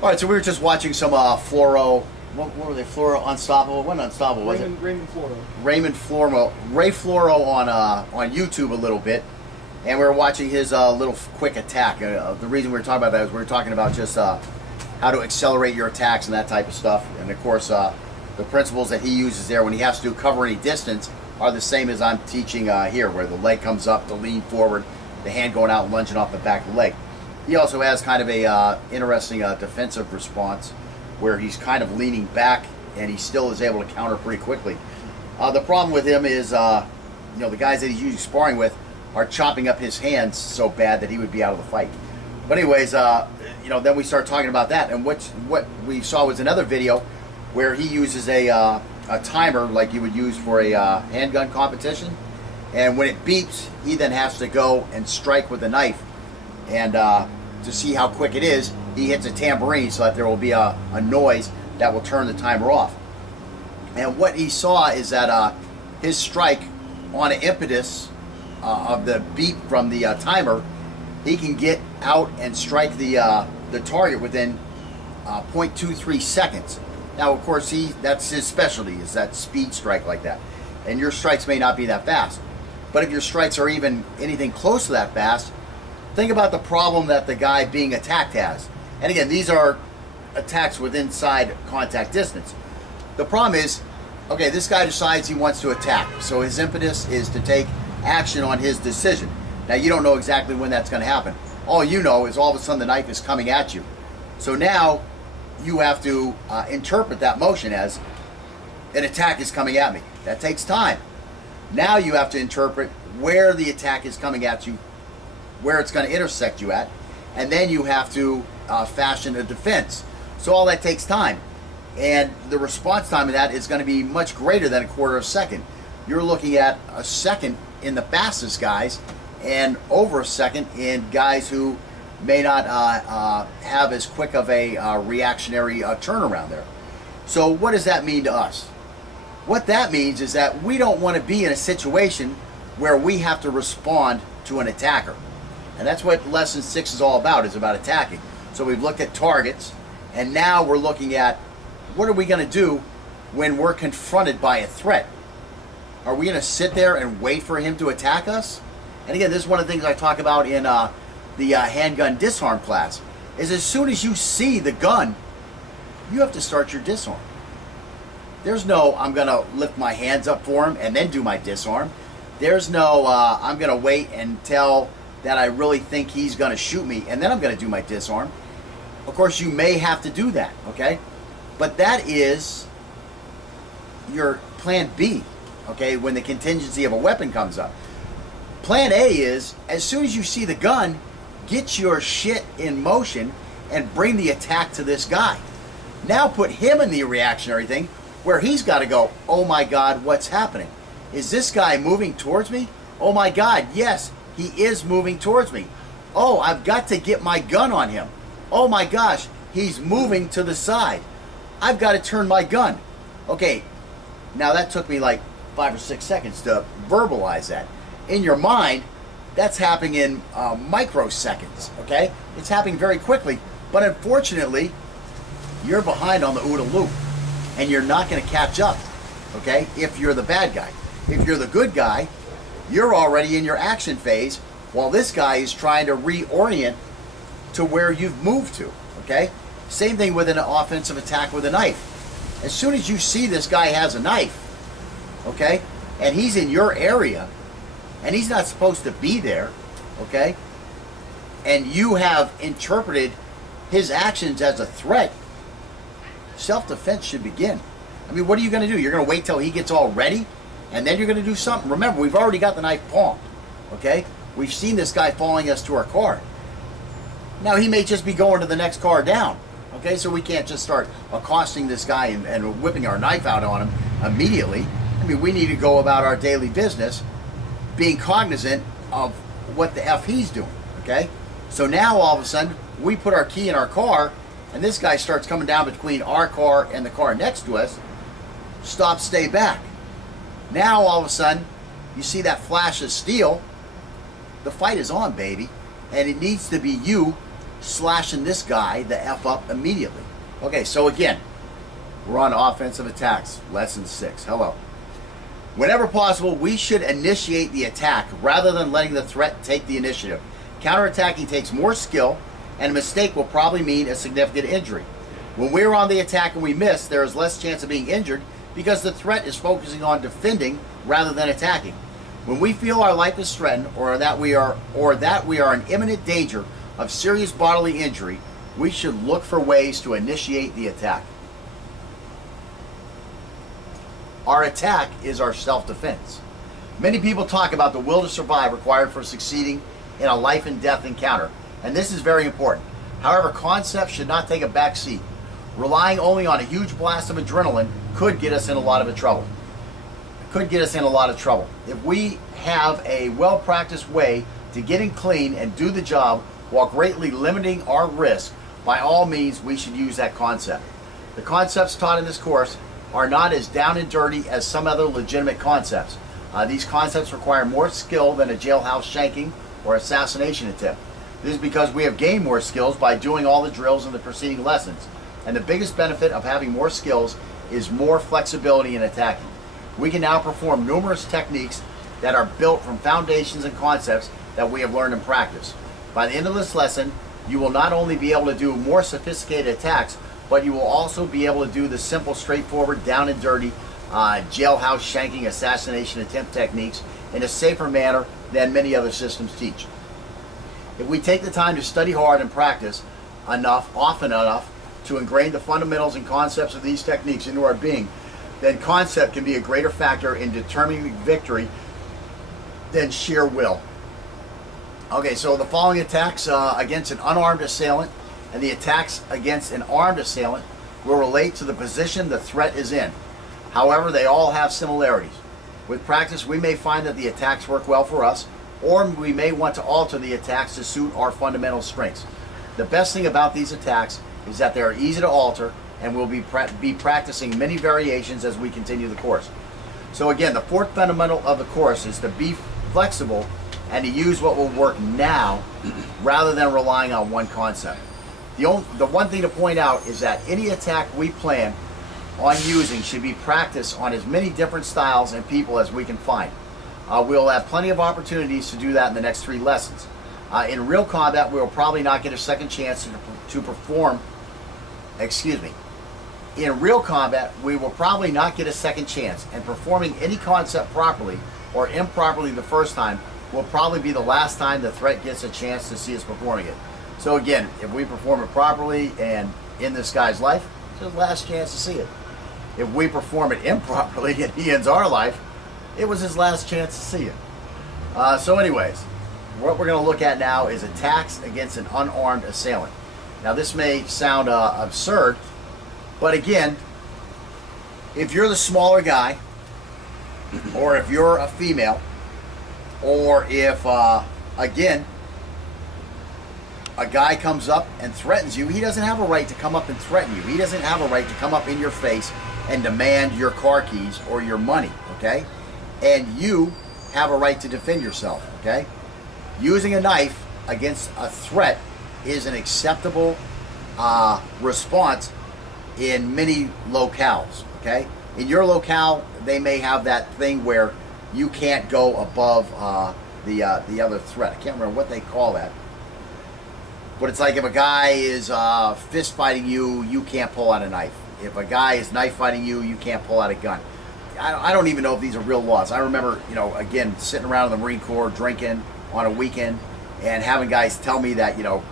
All right, so we were just watching some Fluoro. What were they? Fluoro Unstoppable. What Unstoppable was it? Raymond Fluoro. Raymond Fluoro. Ray Fluoro on YouTube a little bit, and we were watching his little quick attack. The reason we were talking about that is we were talking about just how to accelerate your attacks and that type of stuff. And of course, the principles that he uses there when he has to cover any distance are the same as I'm teaching here, where the leg comes up to lean forward, the hand going out and lunging off the back of the leg. He also has kind of a interesting defensive response where he's kind of leaning back and he still is able to counter pretty quickly. The problem with him is, the guys that he's usually sparring with are chopping up his hands so bad that he would be out of the fight. But anyways, then we start talking about that, and what we saw was another video where he uses a timer like you would use for a handgun competition, and when it beeps, he then has to go and strike with a knife, and to see how quick it is, he hits a tambourine so that there will be a noise that will turn the timer off. And what he saw is that his strike on an impetus of the beep from the timer, he can get out and strike the target within 0.23 seconds. Now, of course, that's his specialty, is that speed strike like that. And your strikes may not be that fast. But if your strikes are even anything close to that fast, think about the problem that the guy being attacked has. And again, these are attacks with inside contact distance. The problem is, okay, this guy decides he wants to attack. So his impetus is to take action on his decision. Now, you don't know exactly when that's going to happen. All you know is all of a sudden the knife is coming at you. So now you have to interpret that motion as an attack is coming at me. That takes time. Now you have to interpret where the attack is coming at you, where it's going to intersect you at, and then you have to fashion a defense. So all that takes time, and the response time of that is going to be much greater than a quarter of a second. You're looking at a second in the fastest guys, and over a second in guys who may not have as quick of a reactionary turnaround there. So what does that mean to us? What that means is that we don't want to be in a situation where we have to respond to an attacker. And that's what lesson 6 is all about, is about attacking. So we've looked at targets, and now we're looking at what are we going to do when we're confronted by a threat. Are we going to sit there and wait for him to attack us? And again, this is one of the things I talk about in the handgun disarm class, is as soon as you see the gun, you have to start your disarm. There's no, I'm going to lift my hands up for him and then do my disarm. There's no, I'm going to wait until that I really think he's going to shoot me and then I'm going to do my disarm. Of course, you may have to do that, okay? But that is your plan B, okay, when the contingency of a weapon comes up. Plan A is, as soon as you see the gun, get your shit in motion and bring the attack to this guy. Now put him in the reactionary thing where he's got to go, oh my God, what's happening? Is this guy moving towards me? Oh my God, yes, he is moving towards me. Oh, I've got to get my gun on him. Oh my gosh, he's moving to the side. I've got to turn my gun. Okay, now that took me like 5 or 6 seconds to verbalize that. In your mind, that's happening in microseconds, okay? It's happening very quickly, but unfortunately, you're behind on the OODA loop, and you're not going to catch up, okay, if you're the bad guy. If you're the good guy, you're already in your action phase, while this guy is trying to reorient to where you've moved to, okay? Same thing with an offensive attack with a knife. As soon as you see this guy has a knife, okay, and he's in your area, and he's not supposed to be there, okay, and you have interpreted his actions as a threat, self-defense should begin. I mean, what are you going to do? You're going to wait till he gets all ready, and then you're going to do something. Remember, we've already got the knife palmed, okay? We've seen this guy following us to our car. Now, he may just be going to the next car down, okay? So we can't just start accosting this guy and whipping our knife out on him immediately. I mean, we need to go about our daily business being cognizant of what the F he's doing, okay? So now, all of a sudden, we put our key in our car, and this guy starts coming down between our car and the car next to us. Stop, stay back. Now, all of a sudden, you see that flash of steel. The fight is on, baby. And it needs to be you slashing this guy the F up immediately. Okay, so again, we're on offensive attacks, lesson 6. Hello. Whenever possible, we should initiate the attack rather than letting the threat take the initiative. Counterattacking takes more skill, and a mistake will probably mean a significant injury. When we're on the attack and we miss, there is less chance of being injured because the threat is focusing on defending rather than attacking. When we feel our life is threatened or that we are in imminent danger of serious bodily injury, we should look for ways to initiate the attack. Our attack is our self-defense. Many people talk about the will to survive required for succeeding in a life and death encounter, and this is very important. However, concepts should not take a back seat. Relying only on a huge blast of adrenaline could get us in a lot of trouble. If we have a well-practiced way to getting clean and do the job while greatly limiting our risk, by all means we should use that concept. The concepts taught in this course are not as down and dirty as some other legitimate concepts. These concepts require more skill than a jailhouse shanking or assassination attempt. This is because we have gained more skills by doing all the drills in the preceding lessons. And the biggest benefit of having more skills is more flexibility in attacking. We can now perform numerous techniques that are built from foundations and concepts that we have learned in practice. By the end of this lesson, you will not only be able to do more sophisticated attacks, but you will also be able to do the simple, straightforward, down and dirty jailhouse shanking assassination attempt techniques in a safer manner than many other systems teach. If we take the time to study hard and practice often enough, to ingrain the fundamentals and concepts of these techniques into our being, then concept can be a greater factor in determining victory than sheer will. Okay, so the following attacks against an unarmed assailant and the attacks against an armed assailant will relate to the position the threat is in. However, they all have similarities. With practice, we may find that the attacks work well for us, or we may want to alter the attacks to suit our fundamental strengths. The best thing about these attacks is that they are easy to alter, and we'll be practicing many variations as we continue the course. So again, the fourth fundamental of the course is to be flexible and to use what will work now rather than relying on one concept. The one thing to point out is that any attack we plan on using should be practiced on as many different styles and people as we can find. We'll have plenty of opportunities to do that in the next 3 lessons. In real combat, we will probably not get a second chance to perform. In real combat, we will probably not get a second chance, and performing any concept properly or improperly the first time will probably be the last time the threat gets a chance to see us performing it. So again, if we perform it properly and in this guy's life, it's his last chance to see it. If we perform it improperly and he ends our life, it was his last chance to see it. So anyways, what we're going to look at now is attacks against an unarmed assailant. Now this may sound absurd, but again, if you're the smaller guy, or if you're a female, or if, again, a guy comes up and threatens you, he doesn't have a right to come up and threaten you. He doesn't have a right to come up in your face and demand your car keys or your money, okay? And you have a right to defend yourself, okay? Using a knife against a threat is an acceptable response in many locales, okay? In your locale, they may have that thing where you can't go above the other threat. I can't remember what they call that. But it's like if a guy is fist fighting you, you can't pull out a knife. If a guy is knife fighting you, you can't pull out a gun. I don't even know if these are real laws. I remember, you know, again, sitting around in the Marine Corps drinking on a weekend and having guys tell me that, you know,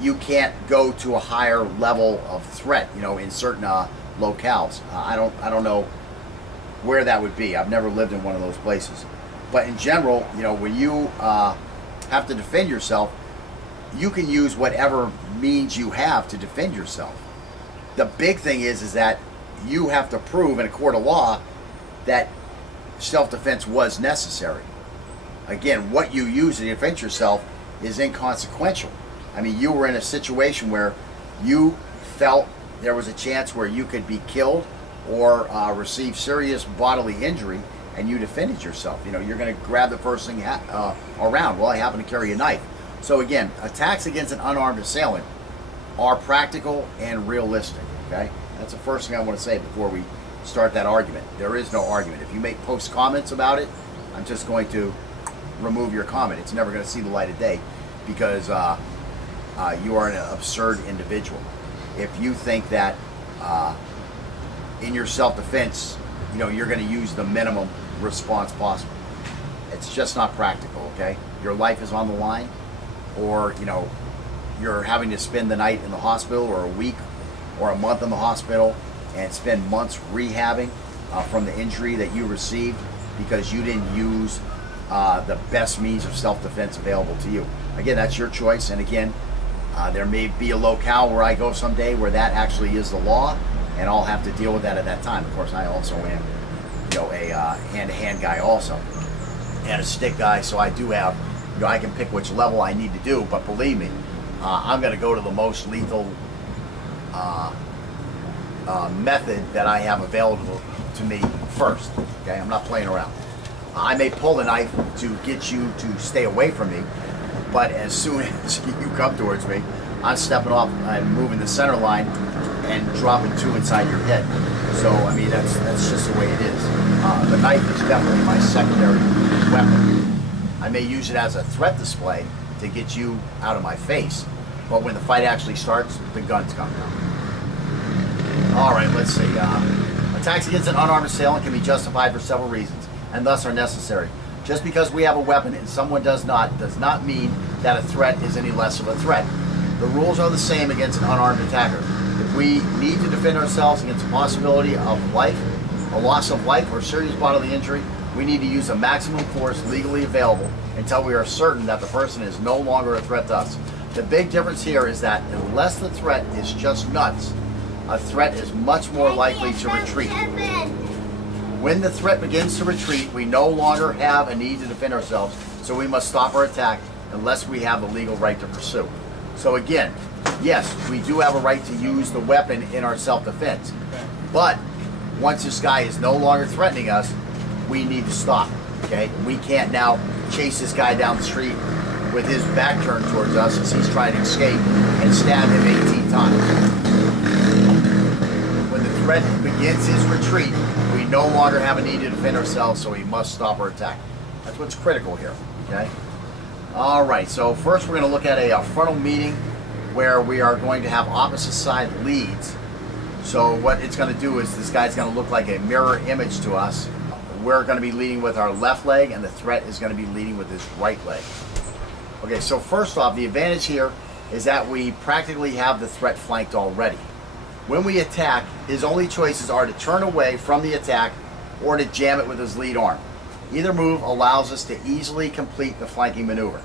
you can't go to a higher level of threat, you know, in certain locales. I don't know where that would be. I've never lived in one of those places. But in general, you know, when you have to defend yourself, you can use whatever means you have to defend yourself. The big thing is that you have to prove in a court of law that self-defense was necessary. Again, what you use to defend yourself is inconsequential. I mean, you were in a situation where you felt there was a chance where you could be killed or receive serious bodily injury, and you defended yourself. You know, you're going to grab the first thing around. Well, I happen to carry a knife. So again, attacks against an unarmed assailant are practical and realistic, okay? That's the first thing I want to say before we start that argument. There is no argument. If you make post comments about it, I'm just going to remove your comment. It's never going to see the light of day because you are an absurd individual. If you think that in your self-defense, you know, you're going to use the minimum response possible. It's just not practical, okay? Your life is on the line, or, you know, you're having to spend the night in the hospital, or a week or a month in the hospital, and spend months rehabbing from the injury that you received because you didn't use the best means of self-defense available to you. Again, that's your choice, and again, there may be a locale where I go someday where that actually is the law, and I'll have to deal with that at that time. Of course, I also am, you know, a hand-to-hand guy also, and a stick guy, so I do have, you know, I can pick which level I need to do, but believe me, I'm going to go to the most lethal method that I have available to me first, okay? I'm not playing around. I may pull the knife to get you to stay away from me, but as soon as you come towards me, I'm stepping off and moving the center line and dropping two inside your head. So, I mean, that's just the way it is. The knife is definitely my secondary weapon. I may use it as a threat display to get you out of my face, but when the fight actually starts, the gun's coming out. All right, let's see. Attacks against an unarmed assailant can be justified for several reasons, and thus are necessary. Just because we have a weapon and someone does not mean that a threat is any less of a threat. The rules are the same against an unarmed attacker. If we need to defend ourselves against the possibility of life, a loss of life, or serious bodily injury, we need to use the maximum force legally available until we are certain that the person is no longer a threat to us. The big difference here is that unless the threat is just nuts, a threat is much more likely to retreat. When the threat begins to retreat, we no longer have a need to defend ourselves, so we must stop our attack unless we have the legal right to pursue. So again, yes, we do have a right to use the weapon in our self-defense, but once this guy is no longer threatening us, we need to stop, okay? We can't now chase this guy down the street with his back turned towards us as he's trying to escape and stab him 18 times. When the threat begins his retreat, we no longer have a need to defend ourselves, so we must stop our attack. That's what's critical here, okay? All right, so first we're going to look at a frontal meeting where we are going to have opposite side leads. So what it's going to do is this guy's going to look like a mirror image to us. We're going to be leading with our left leg, and the threat is going to be leading with his right leg. Okay, so first off, the advantage here is that we practically have the threat flanked already. When we attack, his only choices are to turn away from the attack or to jam it with his lead arm. Either move allows us to easily complete the flanking maneuver.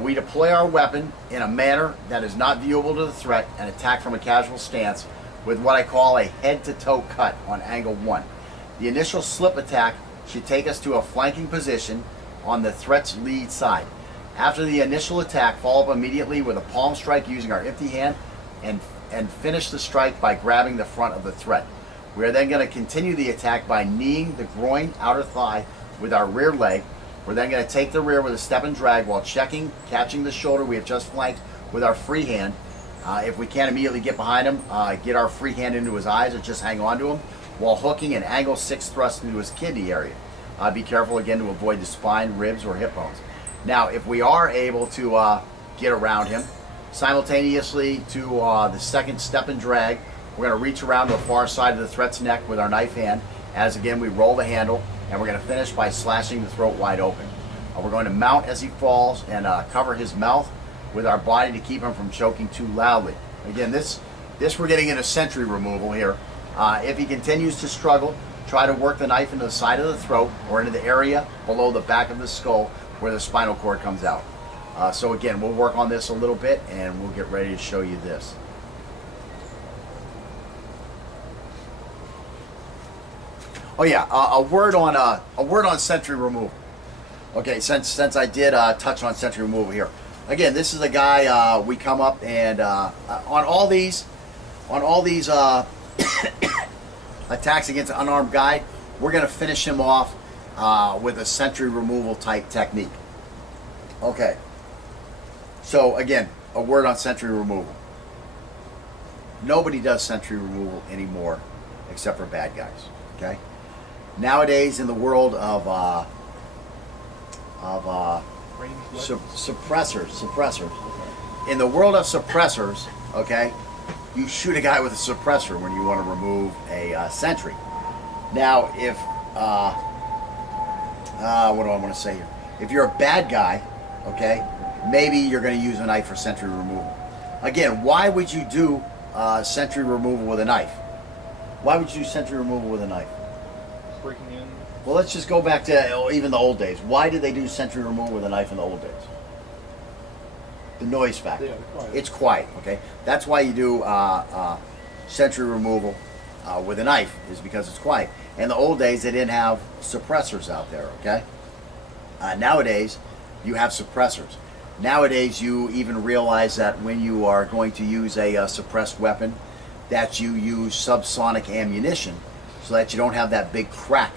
We deploy our weapon in a manner that is not viewable to the threat and attack from a casual stance with what I call a head-to-toe cut on angle 1. The initial slip attack should take us to a flanking position on the threat's lead side. After the initial attack, follow up immediately with a palm strike using our empty hand and finish the strike by grabbing the front of the threat. We are then going to continue the attack by kneeing the groin outer thigh with our rear leg. We're then going to take the rear with a step and drag while catching the shoulder we have just flanked with our free hand. If we can't immediately get behind him, get our free hand into his eyes or just hang on to him while hooking an angle 6 thrust into his kidney area. Be careful again to avoid the spine, ribs, or hip bones. Now, if we are able to get around him, simultaneously to the second step and drag, we're going to reach around to the far side of the threat's neck with our knife hand, as again we roll the handle, and we're going to finish by slashing the throat wide open. We're going to mount as he falls and cover his mouth with our body to keep him from choking too loudly. Again, this we're getting into sentry removal here. If he continues to struggle, try to work the knife into the side of the throat or into the area below the back of the skull where the spinal cord comes out. So again, we'll work on this a little bit and we'll get ready to show you this. Oh yeah, a word on sentry removal. Okay, since I did touch on sentry removal here. Again, this is a guy we come up and on all these attacks against an unarmed guy, we're going to finish him off with a sentry removal type technique. Okay, So again, a word on sentry removal. Nobody does sentry removal anymore except for bad guys. Okay. Nowadays, in the world of suppressors. In the world of suppressors, okay, you shoot a guy with a suppressor when you want to remove a sentry. Now, if what do I want to say here? If you're a bad guy, okay, maybe you're going to use a knife for sentry removal. Again, why would you do sentry removal with a knife? Why would you do sentry removal with a knife? Breaking in. Well, let's just go back to even the old days. Why did they do sentry removal with a knife in the old days? The noise factor. Yeah, quiet. It's quiet, okay? That's why you do sentry removal with a knife, is because it's quiet. In the old days, they didn't have suppressors out there, okay? Nowadays, you have suppressors. Nowadays, you even realize that when you are going to use a suppressed weapon, that you use subsonic ammunition so that you don't have that big crack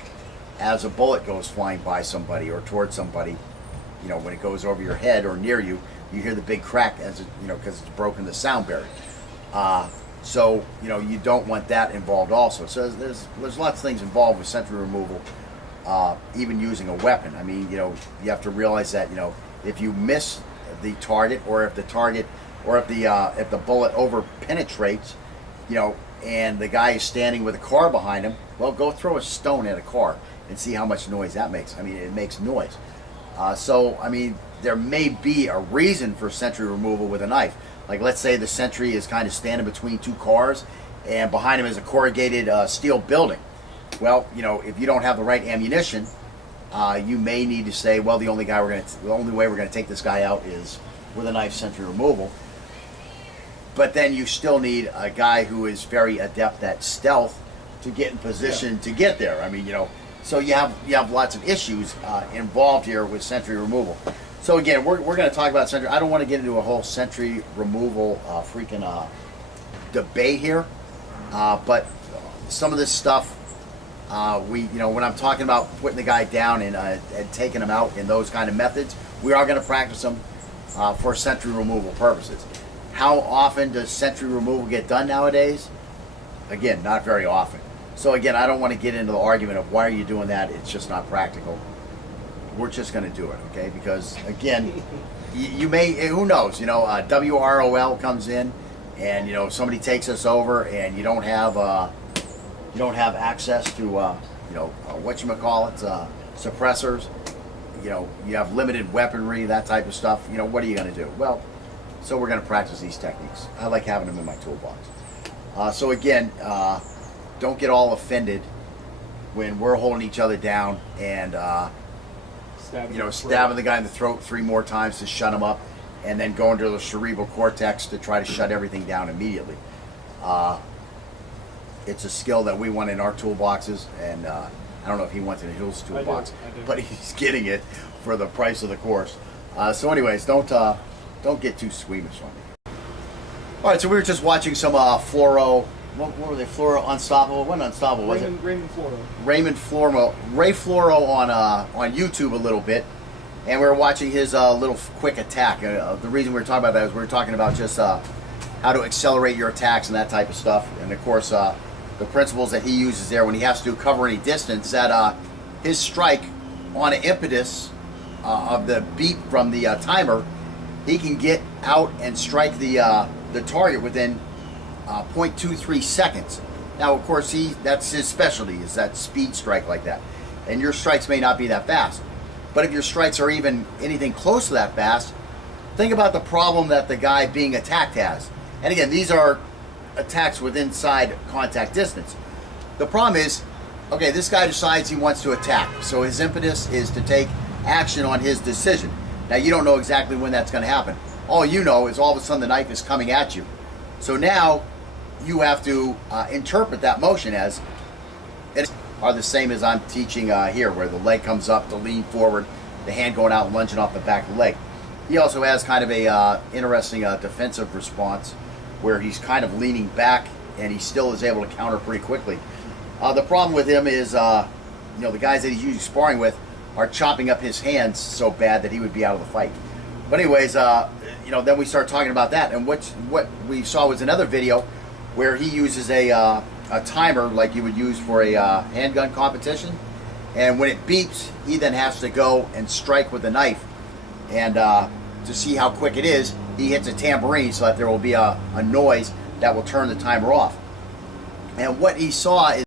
as a bullet goes flying by somebody or towards somebody. You know, when it goes over your head or near you, you hear the big crack as it, you know, because it's broken the sound barrier. So, you know, you don't want that involved also. So there's lots of things involved with sentry removal, even using a weapon. I mean, you know, you have to realize that, you know, if you miss the target, or if the target, or if the bullet over penetrates, you know, and the guy is standing with a car behind him, well, go throw a stone at a car and see how much noise that makes. I mean, it makes noise. So, I mean, there may be a reason for sentry removal with a knife. Like, let's say the sentry is kind of standing between two cars, and behind him is a corrugated steel building. Well, you know, if you don't have the right ammunition, you may need to say, well, the only way we're gonna take this guy out is with a knife sentry removal. But then you still need a guy who is very adept at stealth to get in position to get there. I mean, you know, so you have lots of issues involved here with sentry removal. So again, we're going to talk about sentry. I don't want to get into a whole sentry removal debate here, but some of this stuff, you know, when I'm talking about putting the guy down and taking him out in those kind of methods, we are going to practice them for sentry removal purposes. How often does sentry removal get done nowadays? Again, not very often. So again, I don't want to get into the argument of why are you doing that. It's just not practical. We're just going to do it, okay? Because again, you may, who knows? You know, WROL comes in, and you know somebody takes us over, and you don't have access to suppressors. You know, you have limited weaponry, that type of stuff. You know, what are you going to do? Well, so we're going to practice these techniques. I like having them in my toolbox. So again, don't get all offended when we're holding each other down and stabbing the guy in the throat 3 more times to shut him up, and then going to the cerebral cortex to try to shut everything down immediately. It's a skill that we want in our toolboxes, and I don't know if he wants it in his toolbox, I do. but he's getting it for the price of the course. So anyways, don't get too squeamish on me. All right, so we were just watching some fluoro. What were they? Fluoro Unstoppable? What Unstoppable was it? Raymond Fluoro. Ray Fluoro on YouTube a little bit, and we were watching his little quick attack. The reason we were talking about that is we were talking about just how to accelerate your attacks and that type of stuff. And of course, the principles that he uses there when he has to cover any distance, that his strike on an impetus of the beat from the timer, he can get out and strike the target within 0.23 seconds. Now, of course, that's his specialty, is that speed strike like that. And your strikes may not be that fast. But if your strikes are even anything close to that fast, think about the problem that the guy being attacked has. And again, these are attacks with inside contact distance. The problem is, okay, this guy decides he wants to attack. So his impetus is to take action on his decision. Now, you don't know exactly when that's going to happen. All you know is all of a sudden the knife is coming at you. So now you have to interpret that motion as it are the same as I'm teaching here, where the leg comes up to lean forward, the hand going out and lunging off the back of the leg. He also has kind of a interesting defensive response where he's kind of leaning back and he still is able to counter pretty quickly. The problem with him is, you know, the guys that he's usually sparring with are chopping up his hands so bad that he would be out of the fight. But anyways, you know, then we started talking about that, and what we saw was another video where he uses a timer like you would use for a handgun competition, and when it beeps, he then has to go and strike with a knife, and to see how quick it is, he hits a tambourine so that there will be a noise that will turn the timer off. And what he saw is